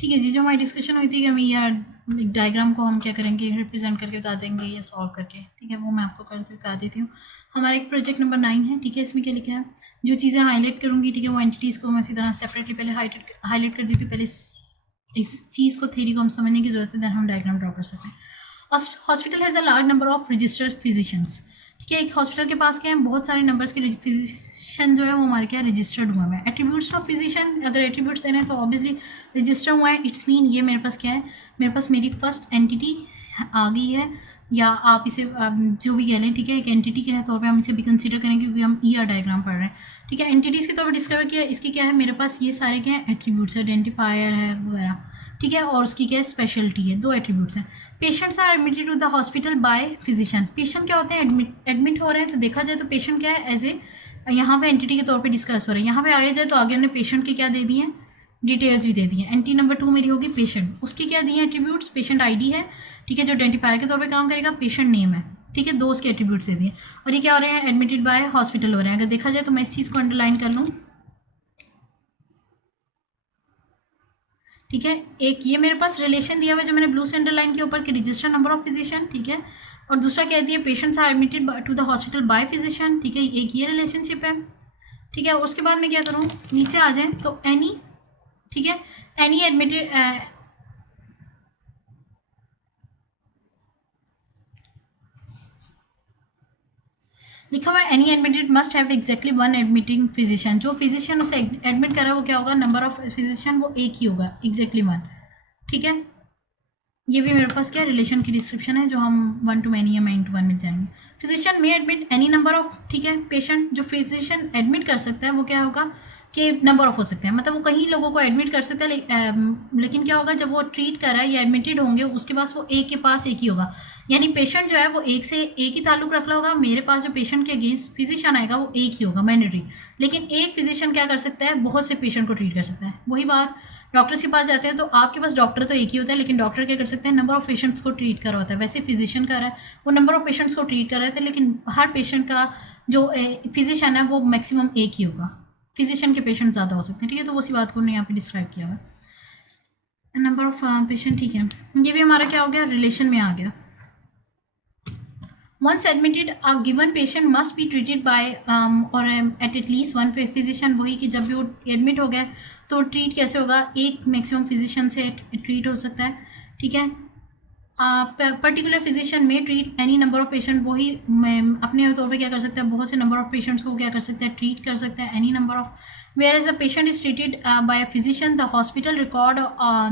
ठीक है जी, जो हमारी डिस्कशन हुई थी कि हम यार एक डायग्राम को हम क्या करेंगे, रिप्रेजेंट करके बता देंगे या सॉल्व करके, ठीक है, वो मैं आपको करके बता देती हूँ। हमारा एक प्रोजेक्ट नंबर 9 है, ठीक है। इसमें क्या लिखा है, जो चीज़ें हाईलाइट करूँगी, ठीक है, वो एंटिटीज़ को मैं इसी तरह सेपरेटली पहले हाईलाइट कर देती हूँ। पहले इस चीज़ को, थ्योरी को हम समझने की जरूरत है, देन हम डायग्राम ड्रॉ कर सकते हैं। Hospital has a large number of registered physicians, ठीक है। एक हॉस्पिटल के पास क्या है, बहुत सारे नंबर्स के फिजिशियन जो है वो हमारे क्या रजिस्टर्ड हुए हैं। एट्रीब्यूट्स ऑफ फिजिशियन, अगर एट्रीब्यूट्स देने हैं तो ऑब्वियसली रजिस्टर हुआ है, इट्स मीन ये मेरे पास क्या है, मेरे पास मेरी फर्स्ट एंटिटी आ गई है, या आप इसे जो भी कह लें, ठीक है, एक एंटिटी के तौर पे हम इसे भी कंसीडर करेंगे क्योंकि हम ईआर डायग्राम पढ़ रहे हैं, ठीक है। एंटिटीज़ के तौर पे डिस्कवर किया, इसके क्या है, मेरे पास ये सारे क्या है एट्रीब्यूट्स, आइडेंटिफायर है वगैरह, ठीक है, और उसकी क्या है स्पेशलिटी है, 2 एट्रीब्यूट्स हैं। Patients are admitted to the hospital by physician, patient क्या होते हैं, एडमिट हो रहे हैं, तो देखा जाए तो पेशेंट क्या है एज ए, यहाँ पे एंटिटी के तौर पे डिस्कस हो रहे हैं। यहाँ पे आगे जाए तो आगे हमने पेशेंट के क्या दे दिए हैं, डिटेल्स भी दे दी हैं। एंटी नंबर 2 मेरी होगी पेशेंट, उसकी क्या दी है एट्रीब्यूट्स, पेशेंट आईडी है, ठीक है, जो आइडेंटिफायर के तौर पे काम करेगा, पेशेंट नेम है, ठीक है, 2 उसके एट्रीब्यूट्स दे दिए। और ये क्या हो रहे हैं, एडमिटेड बाय हॉस्पिटल हो रहे हैं। अगर देखा जाए तो मैं इस चीज़ को अंडरलाइन कर लूँ, ठीक है। एक ये मेरे पास रिलेशन दिया हुआ है जो मैंने ब्लू से अंडरलाइन किया ऊपर, कि रजिस्टर नंबर ऑफ फिजिशियन, ठीक है, और दूसरा कह दिया patients are admitted to the hospital by physician, ठीक है, एक ये रिलेशनशिप है, ठीक है। उसके बाद मैं क्या करूँ, नीचे आ जाए तो एनी, ठीक है, एनी एडमिटेड, लिखा हुआ है any admitted must have exactly 1 admitting physician, जो फिजिशियन उसे एडमिट कर रहा है वो क्या होगा, नंबर ऑफ फिजिशियन वो एक ही होगा, एग्जैक्टली 1, ठीक है। ये भी मेरे पास क्या रिलेशन की डिस्क्रिप्शन है, जो हम 1 to many या main to 1 में जाएंगे। फिजिशियन में एडमिट एनी नंबर ऑफ, ठीक है, पेशेंट, जो फिजिशियन एडमिट कर सकता है वो क्या होगा कि नंबर ऑफ हो सकते हैं, मतलब वो कहीं लोगों को एडमिट कर सकता है, लेकिन क्या होगा जब वो ट्रीट कर रहा है या एडमिटेड होंगे उसके पास वो एक के पास एक ही होगा, यानी पेशेंट जो है वो एक से एक ही ताल्लुक रख रहा होगा, मेरे पास जो पेशेंट के अगेंस्ट फिजिशियन आएगा वो एक ही होगा, मैंडेटरी। लेकिन एक फिजिशियन क्या कर सकता है, बहुत से पेशेंट को ट्रीट कर सकता है। वही बात डॉक्टर्स के पास जाते हैं तो आपके पास डॉक्टर तो एक ही होता है, लेकिन डॉक्टर क्या कर सकते हैं, नंबर ऑफ पेशेंट्स को ट्रीट कर रहा होता है। वैसे फिजिशियन कर रहा है, वो नंबर ऑफ पेशेंट्स को ट्रीट कर रहे थे, लेकिन हर पेशेंट का जो फिजिशियन है वो मैक्सिमम एक ही होगा, फिजिशियन के पेशेंट ज़्यादा हो सकते हैं, ठीक है। तो उसी बात को उन्होंने यहाँ पे डिस्क्राइब किया हुआ है, नंबर ऑफ पेशेंट, ठीक है। ये भी हमारा क्या हो गया, रिलेशन में आ गया। Once admitted, a given patient must be treated by or at least one physician, वही कि जब भी वो एडमिट हो गया तो ट्रीट कैसे होगा, एक मैक्सिमम फिजिशियन से ट्रीट हो सकता है, ठीक है। पर्टिकुलर फिजिशियन में treat any number of patient, वही अपने तौर पे क्या कर सकता है, बहुत से नंबर ऑफ पेशेंट्स को क्या कर सकता है, ट्रीट कर सकता है, any number of, where as the patient is treated by a physician, the hospital record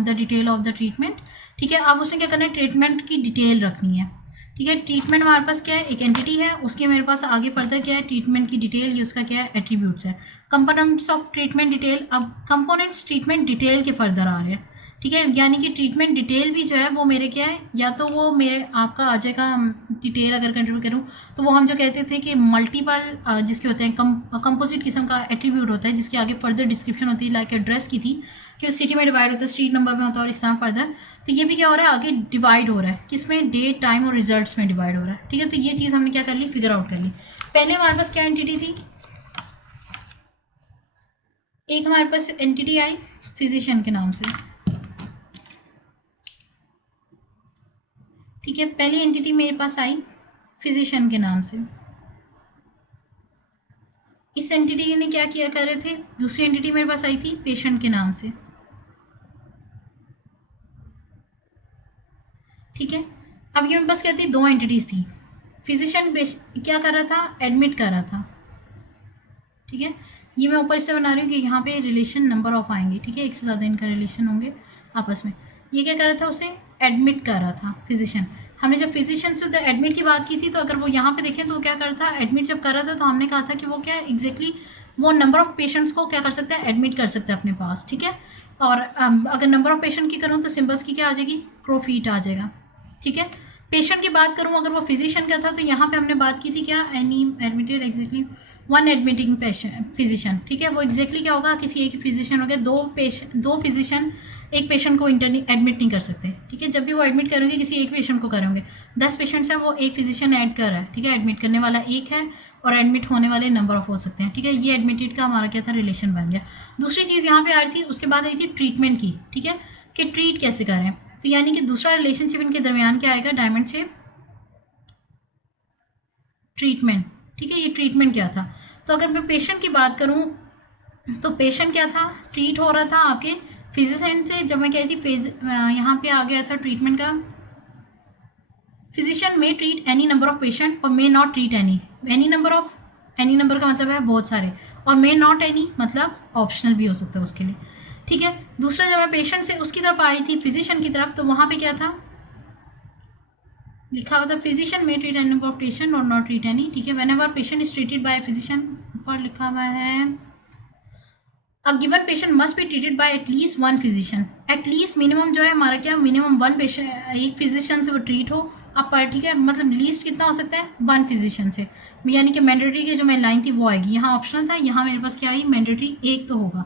the detail of the treatment, ठीक है। अब उसने क्या करना है, ट्रीटमेंट की डिटेल रखनी है, ठीक है। ट्रीटमेंट हमारे पास क्या है, एक एंटिटी है, उसके मेरे पास आगे फर्दर क्या है, ट्रीटमेंट की डिटेल, ये उसका क्या है, एट्रीब्यूट्स है। कंपोनेंट्स ऑफ ट्रीटमेंट डिटेल, अब कंपोनेंट्स ट्रीटमेंट डिटेल के फर्दर आ रहे हैं, ठीक है, यानी कि ट्रीटमेंट डिटेल भी जो है वो मेरे क्या है, या तो वो मेरे आपका आ जाएगा डिटेल, अगर कंट्रीब्यूट करूँ तो वो हम जो कहते थे कि मल्टीपल जिसके होते हैं कंपोजिट किस्म का एट्रीब्यूट होता है, जिसके आगे फर्दर डिस्क्रिप्शन होती है, लाइक एड्रेस की थी कि उस सिटी में डिवाइड होता है, स्ट्रीट नंबर में होता है, और इस तरह फर्दर। तो ये भी क्या हो रहा है, आगे डिवाइड हो रहा है, किसमें, डेट, टाइम और रिजल्ट्स में डिवाइड हो रहा है, ठीक है। तो ये चीज़ हमने क्या कर ली, फिगर आउट कर ली। पहले हमारे पास क्या एंटिटी थी, एक हमारे पास एंटिटी आई फिजिशियन के नाम से, ठीक है। पहली एंटिटी मेरे पास आई फिजिशियन के नाम से, इस एंटिटी ने क्या किया कर रहे थे, दूसरी एंटिटी मेरे पास आई थी पेशेंट के नाम से, ठीक है। अब ये मेरे पास क्या थी, 2 एंटिटीज़ थी, फिजिशियन क्या कर रहा था, एडमिट कर रहा था, ठीक है। ये मैं ऊपर इससे बना रही हूँ कि यहाँ पे रिलेशन नंबर ऑफ आएंगे, ठीक है, एक से ज़्यादा इनका रिलेशन होंगे आपस में। ये क्या कर रहा था, उसे एडमिट कर रहा था फिजिशियन। हमने जब फिजिशियन से उधर एडमिट की बात की थी, तो अगर वो यहाँ पे देखें तो वो क्या कर रहा था, एडमिट जब कर रहा था तो हमने कहा था कि वो क्या एग्जैक्टली वो नंबर ऑफ पेशेंट्स को क्या कर सकता है, एडमिट कर सकता है अपने पास, ठीक है। और अगर नंबर ऑफ पेशेंट की करूँ तो सिम्बल्स की क्या आ जाएगी, प्रोफीट आ जाएगा, ठीक है। पेशेंट की बात करूँ अगर वो फिजिशियन का था तो यहाँ पे हमने बात की थी क्या, any admitted exactly 1 admitting patient physician, ठीक है। वो एग्जैक्टली क्या होगा, किसी एक फिजिशियन हो गया, 2 फिजिशियन एक पेशेंट को इंटरनी एडमिट नहीं कर सकते, ठीक है। जब भी वो एडमिट करेंगे किसी एक पेशेंट को करेंगे, 10 पेशेंट्स हैं वो एक फिजिशियन ऐड कर रहा है, ठीक है, एडमिट करने वाला एक है और एडमिट होने वाले नंबर ऑफ हो सकते हैं, ठीक है। ये एडमिटेड का हमारा क्या था, रिलेशन बन गया। दूसरी चीज़ यहाँ पे आ रही थी, उसके बाद आई थी ट्रीटमेंट की, ठीक है, कि ट्रीट कैसे करें। तो यानी कि दूसरा रिलेशनशिप इनके दरमियान क्या आएगा, डायमंड शेप ट्रीटमेंट। ठीक है, ये ट्रीटमेंट क्या था। तो अगर मैं पेशेंट की बात करूं तो पेशेंट क्या था, ट्रीट हो रहा था आपके फिजिशियन से। जब मैं कह रही थी यहाँ पे आ गया था ट्रीटमेंट का, physician may treat any number of patient or may not treat any number of, any number का मतलब है बहुत सारे, और मे नॉट एनी मतलब ऑप्शनल भी हो सकता है उसके लिए। ठीक है, दूसरा जब मैं पेशेंट से उसकी तरफ आई थी फिजिशियन की तरफ, तो वहाँ पे क्या था लिखा हुआ था, physician may treat any number of patient और नॉट ट्रीट एनी। ठीक है, when ever patient is treated bye physician, ऊपर लिखा हुआ है a given patient must be treated by at least one physician. At least minimum जो है हमारा क्या, मिनिमम वन पेशेंट, एक फिजिशियन से वो ट्रीट हो। अब पर ठीक है, मतलब लीस्ट कितना हो सकता है, वन फिजिशियन से। यानी कि मैंडेटरी की जो मैं लाइन थी वो आएगी, यहाँ ऑप्शनल था, यहाँ मेरे पास क्या आई, मैंडेटरी एक तो होगा।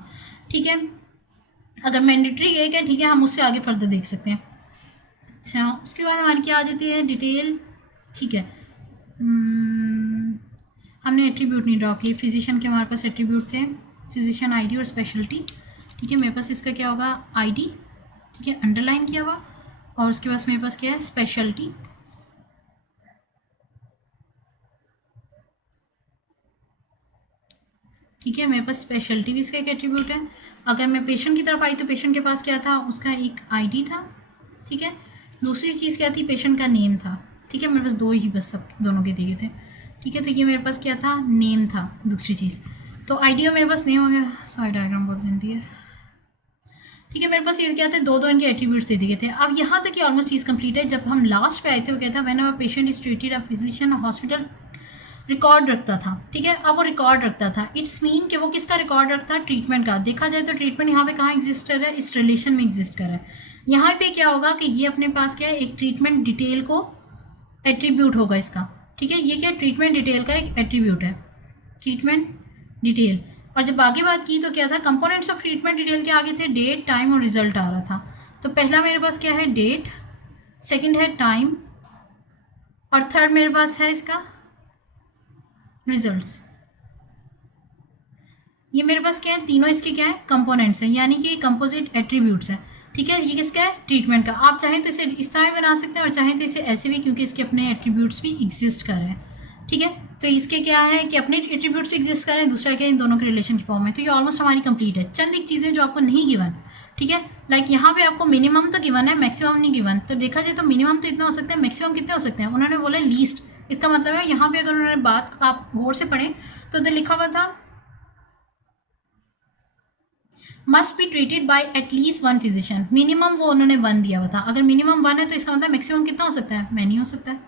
ठीक है, अगर मैंडेटरी एक है, ठीक है, हम उससे आगे फर्दर देख सकते हैं। अच्छा, उसके बाद हमारी क्या आ जाती है, डिटेल। ठीक है, हमने एट्रीब्यूट नहीं ड्रॉ किए, फिजिशियन के हमारे पास एट्रीब्यूट थे, फिजिशियन आईडी और स्पेशलिटी। ठीक है, मेरे पास इसका क्या होगा, आईडी, ठीक है, अंडरलाइन किया हुआ, और उसके पास मेरे पास क्या है, स्पेशलिटी। ठीक है, मेरे पास स्पेशलिटी भी इसका एक एट्रीब्यूट है। अगर मैं पेशेंट की तरफ आई तो पेशेंट के पास क्या था, उसका एक आईडी था। ठीक है, दूसरी चीज़ क्या थी, पेशेंट का नेम था। ठीक है, मेरे पास दो ही बस सब दोनों के दिए थे। ठीक है, तो ये मेरे पास क्या था, नेम था दूसरी चीज़। तो आईडी मेरे पास नेम हो गया, सॉरी डायग्राम बहुत गंदी है। ठीक है, मेरे पास ये क्या थे, दो इनके एट्रीब्यूट्स दे दिए थे। अब यहाँ तक ये ऑलमोस्ट चीज़ कंप्लीट है। जब हम लास्ट पे आए थे वो क्या था, when our patient is treated, a physician hospital record रखता था। ठीक है, अब वो रिकॉर्ड रखता था, इट्स मीन कि वो किसका रिकॉर्ड रखता है, ट्रीटमेंट का। देखा जाए तो ट्रीटमेंट यहाँ पे कहाँ एग्जिस्ट कर रहा है, इस रिलेशन में एग्जिस्ट कर रहा है। यहाँ पे क्या होगा कि ये अपने पास क्या है, एक ट्रीटमेंट डिटेल को एट्रीब्यूट होगा इसका। ठीक है, ये क्या ट्रीटमेंट डिटेल का एक एट्रीब्यूट है, ट्रीटमेंट डिटेल। और जब आगे बात की तो क्या था, कंपोनेंट्स ऑफ ट्रीटमेंट डिटेल के आगे थे डेट, टाइम और रिजल्ट आ रहा था। तो पहला मेरे पास क्या है, डेट, सेकंड है टाइम, और थर्ड मेरे पास है इसका रिजल्ट्स। ये मेरे पास क्या है, तीनों इसके क्या है, कंपोनेंट्स हैं, यानी कि कंपोजिट एट्रीब्यूट्स हैं। ठीक है, ये किसका है, ट्रीटमेंट का। आप चाहें तो इसे इस तरह भी बना सकते हैं और चाहें तो इसे ऐसे भी, क्योंकि इसके अपने एट्रीब्यूट्स भी एग्जिस्ट कर रहे हैं। ठीक है, तो इसके क्या है कि अपने एट्रीब्यूट्स भी एग्जिस्ट कर रहे हैं, दूसरा क्या, इन दोनों के रिलेशन की फॉर्म है। तो ये ऑलमोस्ट हमारी कंप्लीट है। चंद एक चीज़ें जो आपको नहीं गिवन, ठीक है, लाइक यहाँ पे आपको मिनिमम तो गिवन है, मैक्सिमम नहीं गिवन। तो देखा जाए तो मिनिमम तो इतना हो सकता है, मैक्सिमम कितने हो सकते हैं, उन्होंने बोला लीस्ट। इसका मतलब है यहाँ पे अगर उन्होंने बात आप गौर से पढ़ें तो उधर लिखा हुआ था must be treated by at least one physician. Minimum वो उन्होंने वन दिया हुआ था। अगर मिनिमम वन है तो इसका मतलब मैक्सिमम कितना हो सकता है, मैनी हो सकता है।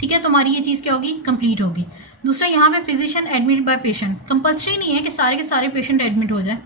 ठीक है, तो हमारी ये चीज़ क्या होगी, कंप्लीट होगी। दूसरा यहाँ पे physician admit by patient, compulsory नहीं है कि सारे के सारे पेशेंट एडमिट हो जाए,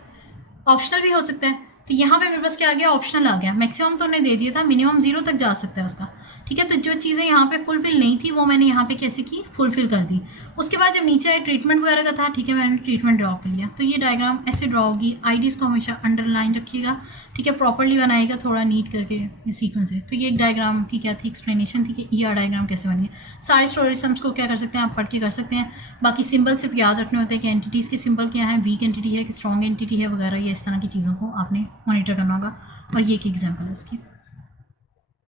ऑप्शनल भी हो सकता है। तो यहाँ पे मेरे पास क्या आ गया, ऑप्शनल आ गया। मैक्सिमम तो उन्हें दे दिया था, मिनिमम 0 तक जा सकता है उसका। ठीक है, तो जो चीज़ें यहाँ पे फुलफिल नहीं थी वो मैंने यहाँ पे कैसे की, फुलफिल कर दी। उसके बाद जब नीचे आए ट्रीटमेंट वगैरह का था, ठीक है, मैंने ट्रीटमेंट ड्रॉ कर लिया। तो ये डायग्राम ऐसे ड्रॉ होगी। आईडीज़ को हमेशा अंडरलाइन रखिएगा, ठीक है, प्रॉपरली बनाएगा, थोड़ा नीट करके ये सीक्वेंस है। तो ये एक डायग्राम की क्या थी, एक्सप्लेनेशन थी कि ER डायग्राम कैसे बनी है। सारे स्टोरीज हम उसको क्या कर सकते हैं, आप पढ़ के कर सकते हैं। बाकी सिंबल सिर्फ याद रखने होते हैं कि एंटिटीज़ के सिंबल क्या है, वीक एंटिटी है कि स्ट्रॉन्ग एंटिटी है वगैरह, ये इस तरह की चीज़ों को आपने मॉनिटर करना होगा। और ये एक एग्जाम्पल है उसकी।